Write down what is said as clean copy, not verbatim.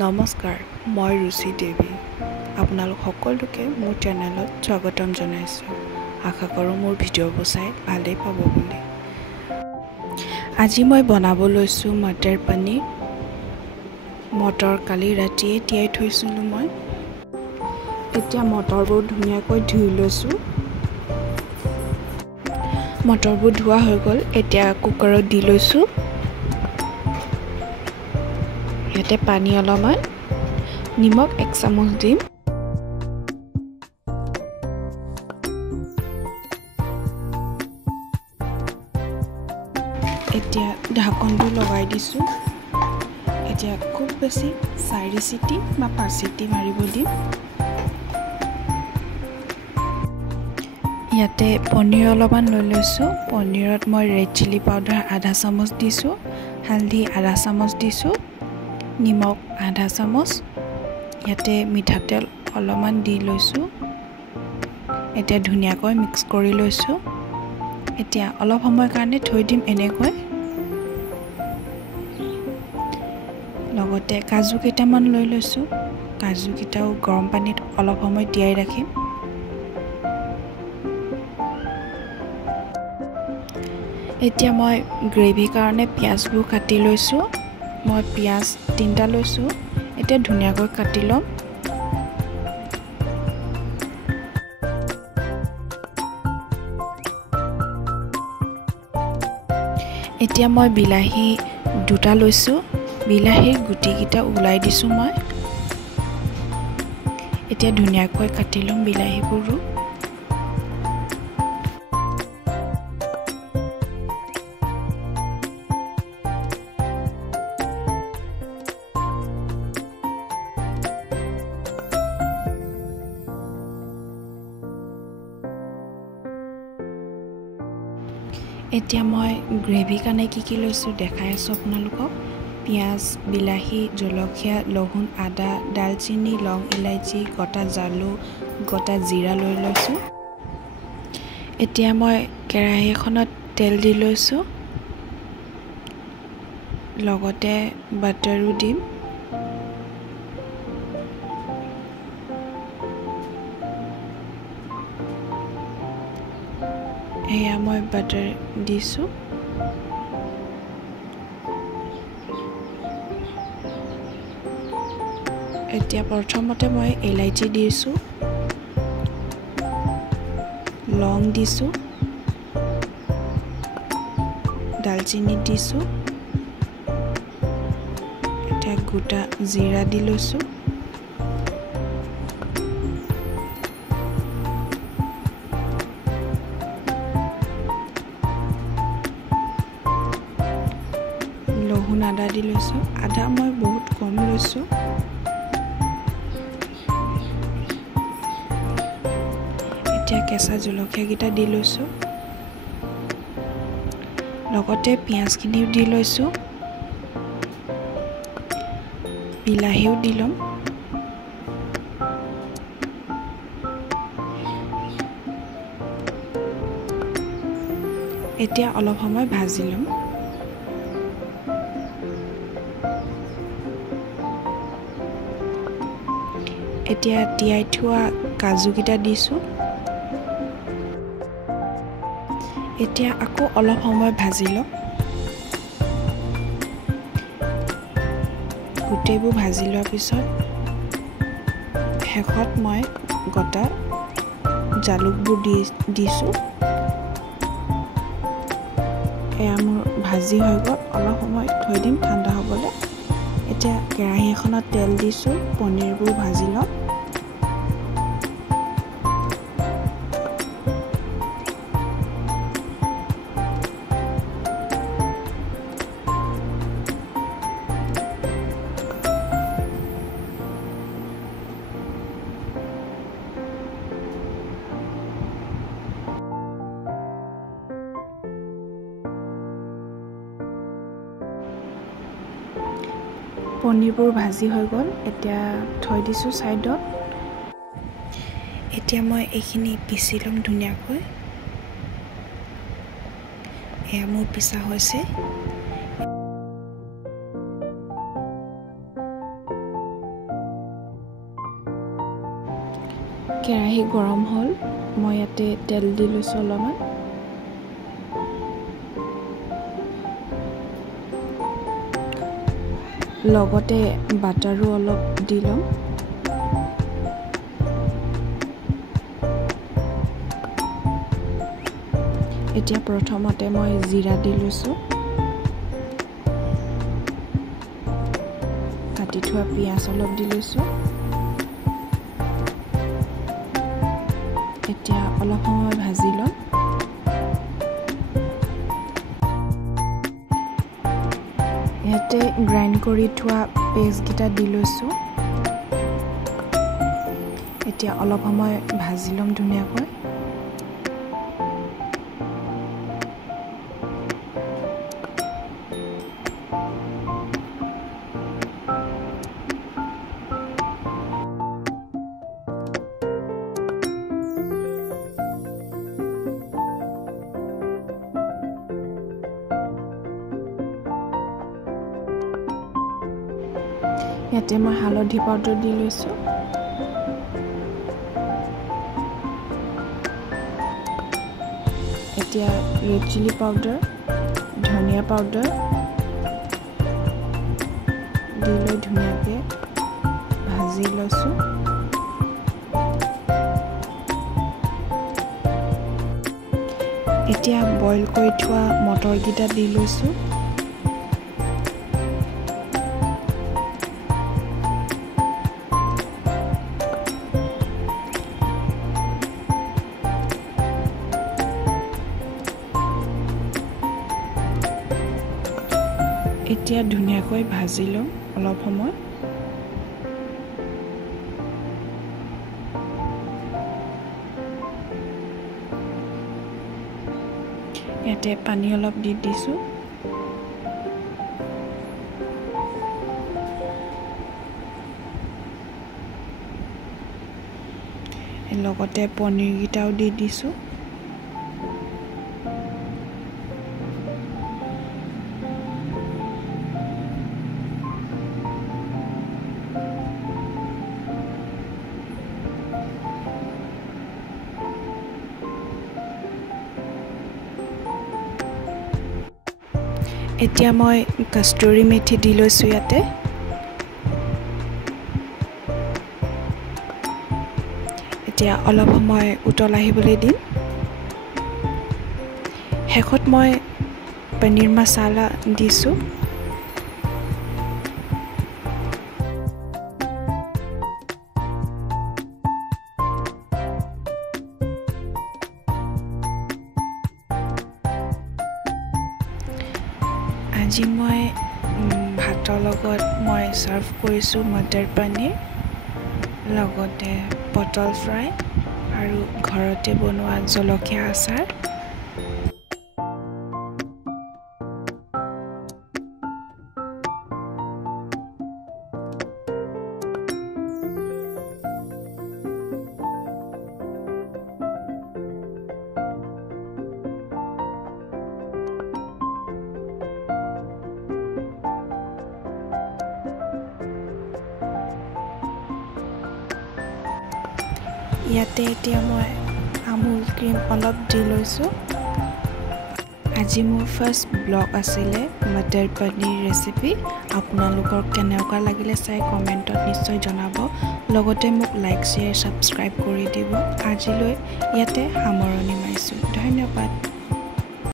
নমস্কাৰ, মই ৰুচি দেৱী। আপোনালোক সকলোকে মোৰ চেনেলত স্বাগতম জনাইছোঁ। আশা কৰোঁ মোৰ ভিডিঅ'বোৰ চাই ভালেই পাব বুলি। আজি মই বনাব লৈছোঁ মটৰ পনীৰ। মটৰ কালি ৰাতিয়ে তিয়াই থৈছিলোঁ মই। এতিয়া মটৰবোৰ ধুনীয়াকৈ ধুই লৈছোঁ। মটৰবোৰ ধোৱা হৈ গ'ল। এতিয়া কুকাৰত দি লৈছোঁ। ইয়াতে পানী অলপমান, নিমখ 1 চামুচ দিম। এতিয়া ঢাকনটো লগাই দিছোঁ। এতিয়া খুব বেছি 4 চিটি বা 5 চিটি মাৰিব দিম। ইয়াতে পনীৰ অলপমান লৈ লৈছোঁ। পনীৰত মই ৰেড চিলি পাউডাৰ আধা চামুচ দিছোঁ, হালধি আধা চামুচ দিছোঁ, নিমখ আধা চামুচ, ইয়াতে মিঠাতেল অলপমান দি লৈছোঁ। এতিয়া ধুনীয়াকৈ মিক্স কৰি লৈছোঁ। এতিয়া অলপ সময়ৰ কাৰণে থৈ দিম এনেকৈ। লগতে কাজু কেইটামান লৈ লৈছোঁ। কাজুকেইটাও গৰম পানীত অলপ সময় তিয়াই ৰাখিম। এতিয়া মই গ্ৰেভিৰ কাৰণে পিঁয়াজবোৰ কাটি লৈছোঁ। মই পিঁয়াজ 3টা লৈছোঁ। এতিয়া ধুনীয়াকৈ কাটি ল'ম। এতিয়া মই বিলাহী 2টা লৈছোঁ। বিলাহীৰ গুটিকেইটা ওলাই দিছোঁ মই। এতিয়া ধুনীয়াকৈ কাটি ল'ম বিলাহীবোৰো। এতিয়া মই গ্ৰেভিৰ কাৰণে কি লৈছোঁ দেখাই আছোঁ আপোনালোকক। পিঁয়াজ, বিলাহী, জলকীয়া, লহুন, আদা, দালচিনি, লং, ইলাইচি, গোটা জালুক, গোটা জিৰা লৈ লৈছোঁ। এতিয়া মই কেৰাহী এখনত তেল দি লৈছোঁ। লগতে বাটাৰো দিম। এয়া মই বাটাৰ দিছোঁ। এতিয়া প্ৰথমতে মই ইলাইচি দিছোঁ, লং দিছোঁ, দালচিনি দিছোঁ। এতিয়া গোটা জিৰা দি লৈছোঁ। লহুন আদা দি লৈছোঁ। আদা মই বহুত কম লৈছোঁ। এতিয়া কেঁচা জলকীয়াকেইটা দি লৈছোঁ। লগতে পিঁয়াজখিনিও দি লৈছোঁ। বিলাহীও দি ল'ম। এতিয়া অলপ সময় ভাজি ল'ম। এতিয়া তিয়াই থোৱা কাজুকেইটা দিছোঁ। এতিয়া আকৌ অলপ সময় ভাজি ল'ম। গোটেইবোৰ ভাজি লোৱাৰ পিছত শেষত মই গোটা জালুকবোৰ দিছোঁ। এয়া মোৰ ভাজি হৈ গ'ল। অলপ সময় থৈ দিম ঠাণ্ডা হ'বলৈ। এতিয়া কেৰাহী এখনত তেল দিছোঁ। পনীৰবোৰ ভাজি ল'ম। পনীৰবোৰ ভাজি হৈ গ'ল। এতিয়া থৈ দিছোঁ ছাইডত। এতিয়া মই এইখিনি পিচি ল'ম ধুনীয়াকৈ। এয়া মোৰ পিছা হৈছে। কেৰাহী গৰম হ'ল মই ইয়াতে তেল দি লৈছোঁ অলপমান লগতে বাটাৰো অলপ দি ল'ম এতিয়া প্ৰথমতে মই জিৰা দি লৈছোঁ কাটি থোৱা পিঁয়াজ অলপ দি লৈছোঁ এতিয়া অলপ সময় ভাজি ল'ম ইয়াতে গ্ৰাইণ্ড কৰি থোৱা পেষ্টকেইটা দি লৈছোঁ এতিয়া অলপ সময় ভাজি ল'ম ধুনীয়াকৈ ইয়াতে মই হালধি পাউডাৰ দি লৈছোঁ এতিয়া ৰেড চিলি পাউডাৰ ধনিয়া পাউডাৰ দি লৈ ধুনীয়াকৈ ভাজি লৈছোঁ এতিয়া বইল কৰি থোৱা মটৰকেইটা দি লৈছোঁ এতিয়া ধুনীয়াকৈ ভাজি ল'ম অলপ সময় ইয়াতে পানী অলপ দি দিছোঁ লগতে পনীৰকেইটাও দি দিছোঁ এতিয়া মই কষ্টুৰি মেথি দি লৈছোঁ ইয়াতে এতিয়া অলপ সময় উতল আহিবলৈ দিম শেষত মই পনীৰ মছলা দিছোঁ আজি মই ভাতৰ লগত মই সাৰ্ভ কৰিছোঁ মটৰ পনীৰ লগতে পটল ফ্ৰাই আৰু ঘৰতে বনোৱা জলকীয়া আচাৰ ইয়াতে এতিয়া মই আমুল ক্ৰীম অলপ দি লৈছোঁ আজি মোৰ ফাৰ্ষ্ট ব্লগ আছিলে মটৰ পনীৰ ৰেচিপি আপোনালোকৰ কেনেকুৱা লাগিলে চাই কমেণ্টত নিশ্চয় জনাব লগতে মোক লাইক শ্বেয়াৰ ছাবস্ক্ৰাইব কৰি দিব আজিলৈ ইয়াতে সামৰণি মাৰিছোঁ ধন্যবাদ